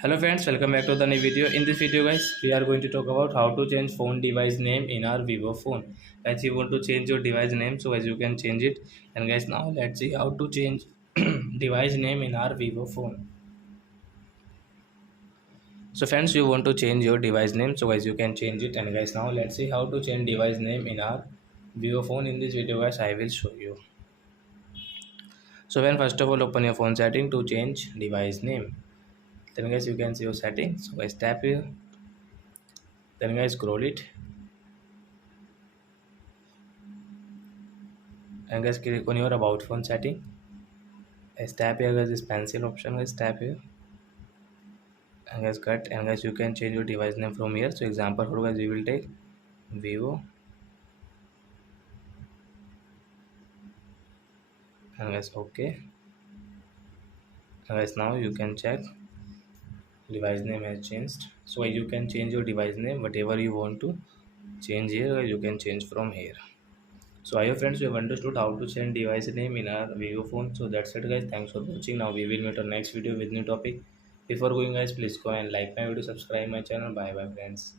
Hello friends, welcome back to the new video. In this video guys, we are going to talk about how to change phone device name in our Vivo phone. Guys, you want to change your device name, so as you can change it. And guys, now let's see how to change device name in our Vivo phone. So friends, you want to change your device name, so guys you can change it. And guys, now let's see how to change device name in our Vivo phone. In this video guys, I will show you. So when first of all open your phone setting to change device name. Then guys you can see your settings. So guys tap here. Then guys scroll it. And guys click on your about phone setting. Guys tap here guys this pencil option, guys tap here and guys cut, and guys you can change your device name from here. So example for guys we will take vivo, and guys okay, and guys now you can check device name has changed. So guys, you can change your device name whatever you want to change here, guys you can change from here. So I hope friends you have understood how to change device name in our Vivo phone. So that's it guys, thanks for watching. Now we will meet on next video with new topic. Before going guys, please go and like my video, subscribe my channel. Bye bye friends.